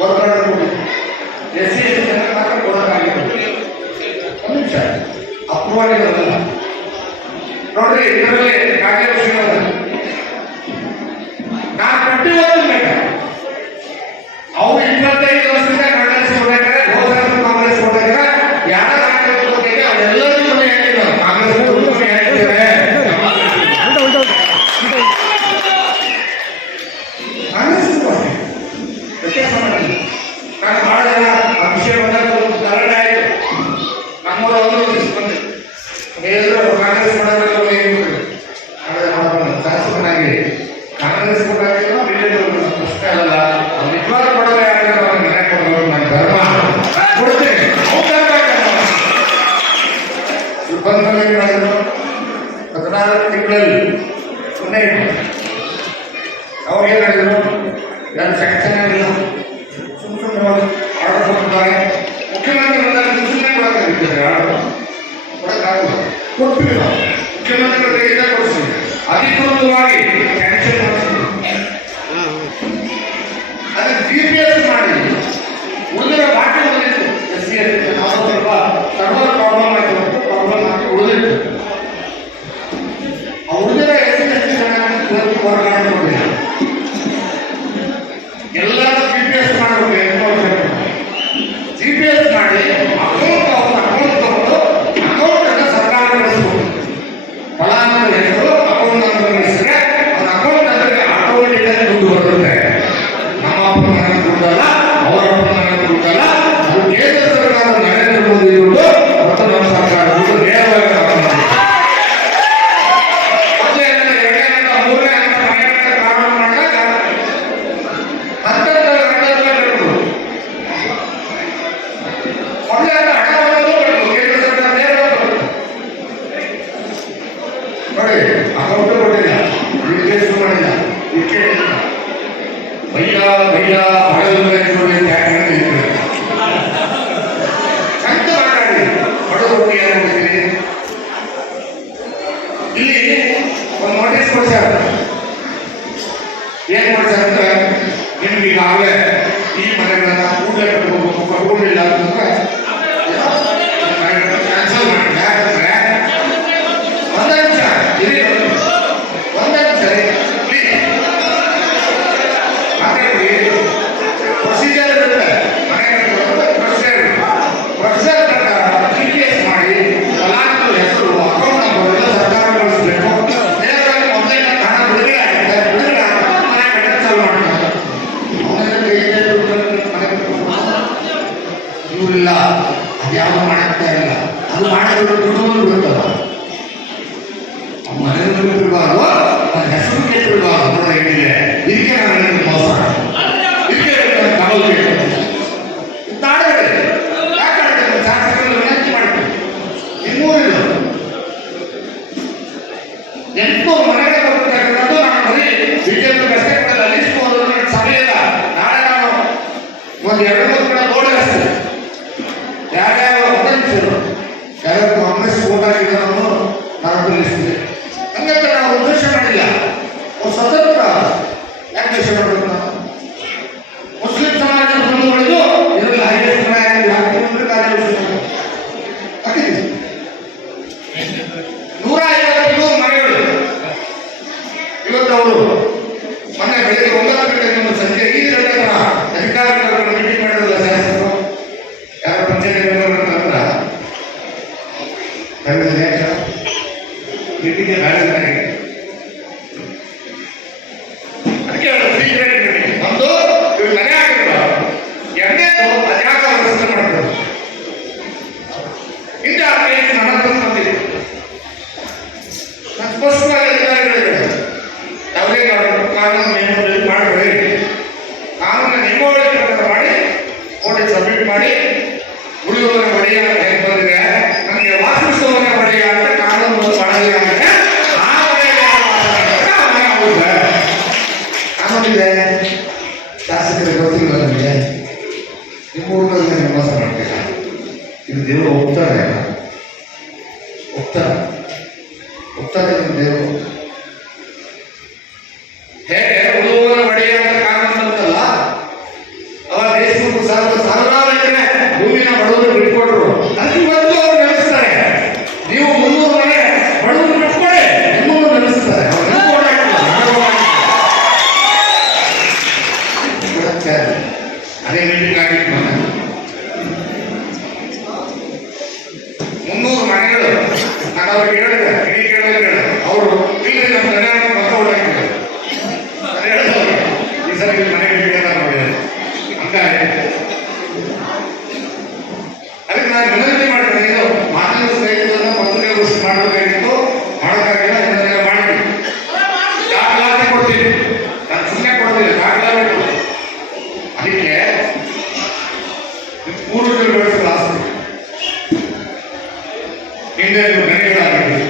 ವರ್ಗಗಳನ್ನು S C S ಜನ ಮಾತ್ರ ಕೊಡೋದಾಗಿದೆ ಒಂದು ನಿಮಿಷ ನೋಡ್ರಿ ಇದರಲ್ಲಿ ಕಾರ್ಯದರ್ಶಿಗಳಲ್ಲ ನಾನು பிபிஎஸ் தேவ சட்ட ನಿಮಗೆ ಈಗಾಗಲೇ ಈ ಮನೆಗಳನ್ನ ಕೂಡಲೇ ಕಟ್ಟಬೇಕು ಕೂಡಲಿಲ್ಲ ಅಂತಂದ್ರೆ ನೂರ ಐವತ್ತು ಮನೆಗಳು ಇವತ್ತು ಅವರು ಮೊನ್ನೆ ಬೆಳಿಗ್ಗೆ ಒಂಬತ್ತು ಒಂದು ಸಂಜೆ ಮೀಟಿಂಗ್ ಮಾಡಿದ್ರು ಶಾಸಕರು. ಯಾರು ಪಂಚಾಯತ್ ಅಂತಂದ್ರ ಮೀಟಿಂಗ್ Yeah. a secret ಮುನ್ನೂರು ಮನೆಗಳು. ನಾನು ಅವ್ರಿಗೆ ಹೇಳಿದೆ, ನೀನು ಕೇಳಿದ್ರೆ ಅವರು ಇಲ್ಲಿ ನಮ್ಮ ಮನೆ ಮತ ಈ ಸಲ ಅದಕ್ಕೆ ನಾನು ಮಾಡಬೇಕಾಗಿತ್ತು. ಮಾಡೋಕ್ಕಾಗಿಲ್ಲ ಮಾಡಿ. ಕೊಡ್ತೀನಿ. ನಾನು ಸುಮ್ಮನೆ ಅದಕ್ಕೆ ಪೂರ್ವಜರು ಇಂಡಿಯನ್ ಗಣಿಗಳಾಗಿವೆ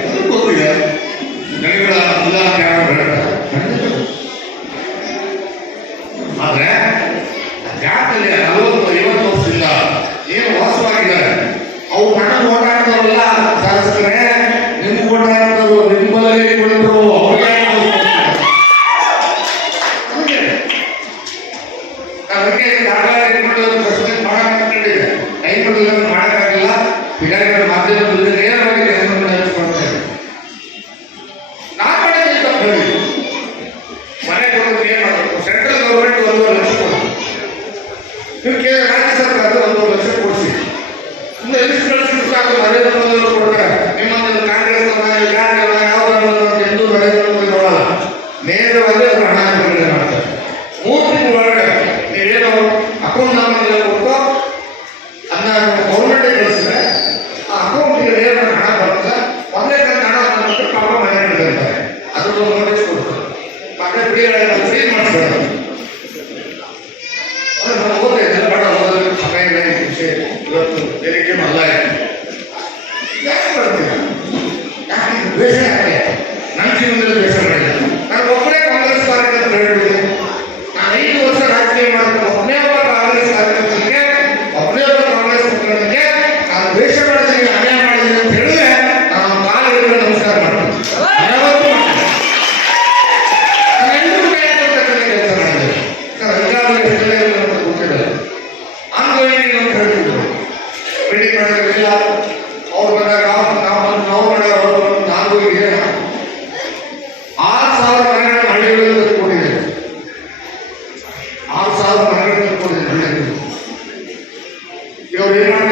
ಕಳಿಸಿದ ನರೇಂದ್ರ ಮೋದಿ ಅವರು ಕೊಡ್ತಾರೆ. ನಿಮ್ಮಂತ ಕಾಂಗ್ರೆಸ್ ಯಾರು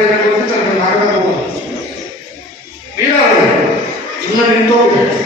ಎರಡು ವರ್ಷ ನಾಗರಿಕ ನೀನಾಡು ಇಲ್ಲ ನಿಂತೋಗ್ಬೇಕು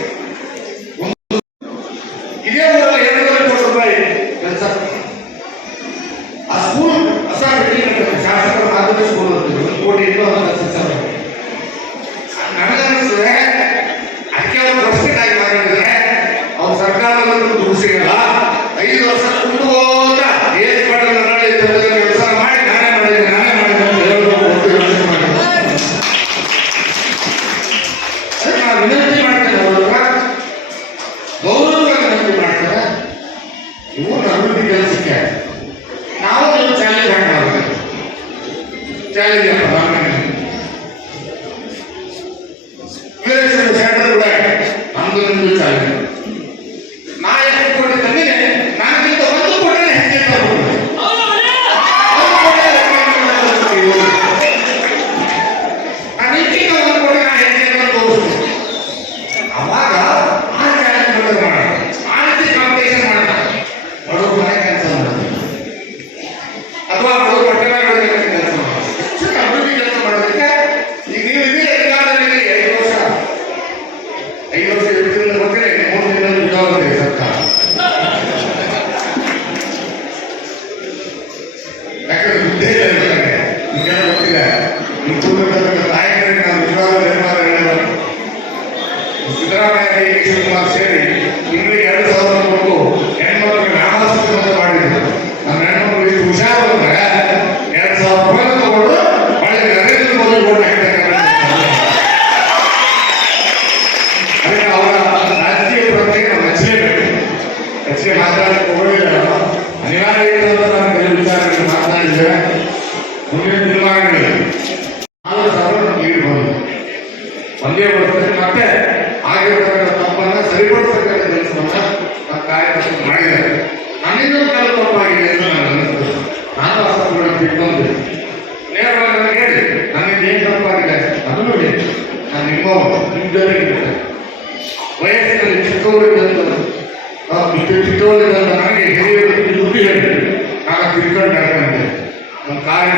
ವರ್ಷದಲ್ಲಿ ಮತ್ತೆ ಆಗಿರ್ತಕ್ಕಂಥ ತಪ್ಪನ್ನ ಸರಿಪಡಿಸತಕ್ಕಂಥ ಕೆಲಸವನ್ನ ನಮ್ಮ ಕಾರ್ಯಕರ್ತರು ಮಾಡಿದ್ದಾರೆ. ಅಂತ ನಾನು ಅನ್ನಿಸ್ತದೆ ನಾನು ಆ ತಿಳ್ಕೊಂಡು. ಹೇಳಿ ಏನು ತಪ್ಪಾಗಿದೆ? ಅದನ್ನು ನಾನು ನಿಮ್ಮ ವಯಸ್ಸಿನಲ್ಲಿ ಚಿಕ್ಕವರಿದ್ದಂತ ಚಿಕ್ಕವರಿದ್ದಂತ ನನಗೆ ಹಿರಿಯರು ಬುದ್ಧಿ ಹೇಳಿ ನಮ್ಮ ಕಾರ್ಯ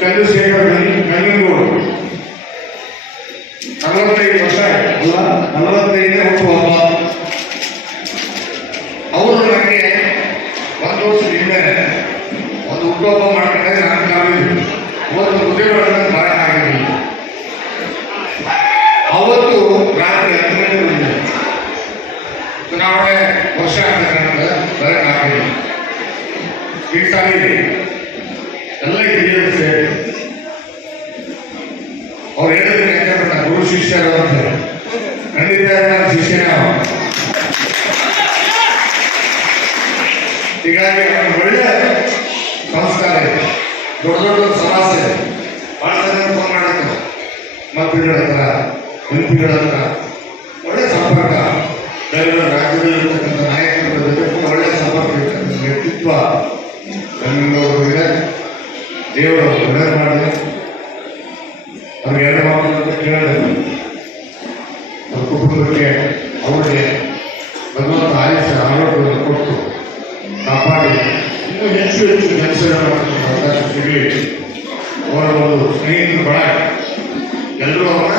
ಚಂದ್ರಶೇಖರ್ ಗಂಗನಗೌಡ ನಲವತ್ತೈದು ವರ್ಷ ಅಲ್ಲ, ನಲವತ್ತೈದನೇ ಹುಟ್ಟುಹಬ್ಬ ಅವರು ನನಗೆ ಒಂದು ವರ್ಷದ ಹಿಂದೆ ಒಂದು ಹುಟ್ಟುಹಬ್ಬ ಮಾಡ್ಕೊಂಡ್ರೆ ನಾನು ಕಾಲೇಜು ಒಂದು ಉದ್ಯೋಗಗಳನ್ನು ಬರ ಆಗಿರಲಿಲ್ಲ ಅವತ್ತು ರಾತ್ರಿ ಬಂದಿದೆ ಚುನಾವಣೆ ವರ್ಷ ಆಗ್ತದೆ ನನಗೆ ಬರೋಕ್ಕಾಗಲಿಲ್ಲ ಈ ಸಾರಿ ಎಲ್ಲ ಹಿರಿಯರು ಅವ್ರು ಹೇಳಿದ್ರೆ ಗುರು ಶಿಷ್ಯರು ಅಂತ ಖಂಡಿತ ನನ್ನ ಹೀಗಾಗಿ ಒಳ್ಳೆ ಸಂಸ್ಕಾರ ಇದೆ. ದೊಡ್ಡ ದೊಡ್ಡ ಸಮಾಸ ಇದೆ. ಭಾಳ ಜನ ಫೋನ್ ಮಾಡಿದ್ರು ಹತ್ರ ಎಂಪಿಗಳ ಹತ್ರ ಒಳ್ಳೆ ಸಂಪರ್ಕ. ಬೇರೆ ರಾಜ್ಯದಲ್ಲಿರ್ತಕ್ಕಂಥ ನಾಯಕರ ಜೊತೆ ಒಳ್ಳೆ ಸಂಪರ್ಕ ಇರ್ತಕ್ಕಂಥ ವ್ಯಕ್ತಿತ್ವ ನನ್ನವರು ಇದೆ. ದೇವರು ಒಳ್ಳೆ ಮಾಡಿದೆ. ಅವ್ರಿಗೆ ಎರಡು ಮಕ್ಕಳು ಅಂತ ಕೇಳಿದೆ ಅವ್ರ ಕುಟುಂಬಕ್ಕೆ ಅವರಿಗೆ ಭಗವಂತ ಆಯುಷ್ಯ ಆರೋಗ್ಯವನ್ನು ಕೊಟ್ಟು ಕಾಪಾಡಿ ಇನ್ನೂ ಹೆಚ್ಚು ಹೆಚ್ಚು ಜನಸಂಖ್ಯೆ ಅವಕಾಶ ಸಿಗಲಿ ಅವರ ಒಂದು ಸ್ನೇಹಿತರು ಬಹಳ ಎಲ್ಲರೂ ಅವರ